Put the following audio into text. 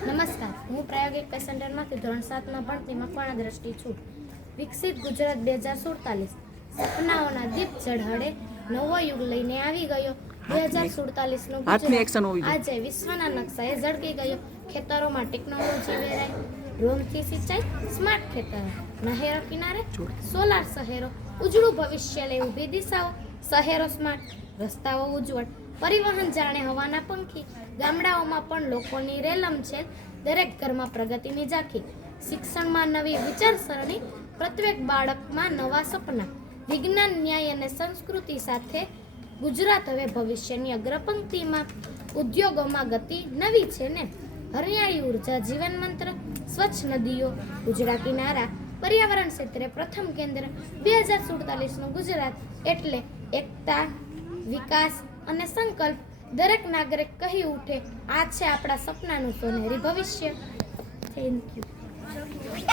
નમસ્કાર, હું પ્રાયોગિક પેસ સેન્ટરમાંથી ધોરણ 7માં ભણતી મકવાણા દ્રષ્ટિ છું. વિકસિત ગુજરાત 2047 સપનાઓના દીપ ઝળહળે નવો યુગ લઈને આવી ગયો. 2047નું ગુજરાત આજે વિશ્વના નકશાએ ઝળકી ગયો. ખેતરોમાં ટેકનોલોજી વેરાય, ડ્રોનથી સિંચાઈ, સ્માર્ટ ખેતરો, નહેરો કિનારે સોલાર શહેરો, ઉજળું ભવિષ્ય લે ઊભી દિશાઓ, શહેરો સ્માર્ટ, રસ્તાઓ ઉજ્જવળ, પરિવહન જાણે હવાના પંખી, ગામડાઓમાં પણ લોકોની રેલમછેલ, દરેક ઘરમાં પ્રગતિની ઝાંખી, શિક્ષણમાં નવી વિચારસરણી, પ્રત્યેક બાળકમાં નવા સપના, વિજ્ઞાન, ન્યાય અને સંસ્કૃતિ સાથે ગુજરાત હવે ભવિષ્યની અગ્રપંક્તિમાં. ઉદ્યોગોમાં ગતિ નવી છે ને, હરિયાળી ઉર્જા જીવન મંત્ર, સ્વચ્છ નદીઓ, ઉજળા કિનારા, પર્યાવરણ ક્ષેત્રે પ્રથમ કેન્દ્ર. 2047નું ગુજરાત એટલે એકતા, વિકાસ અને સંકલ્પ. દરેક નાગરિક કહી ઉઠે, આ છે આપણા સપનાનું સોનેરી ભવિષ્ય. Thank you.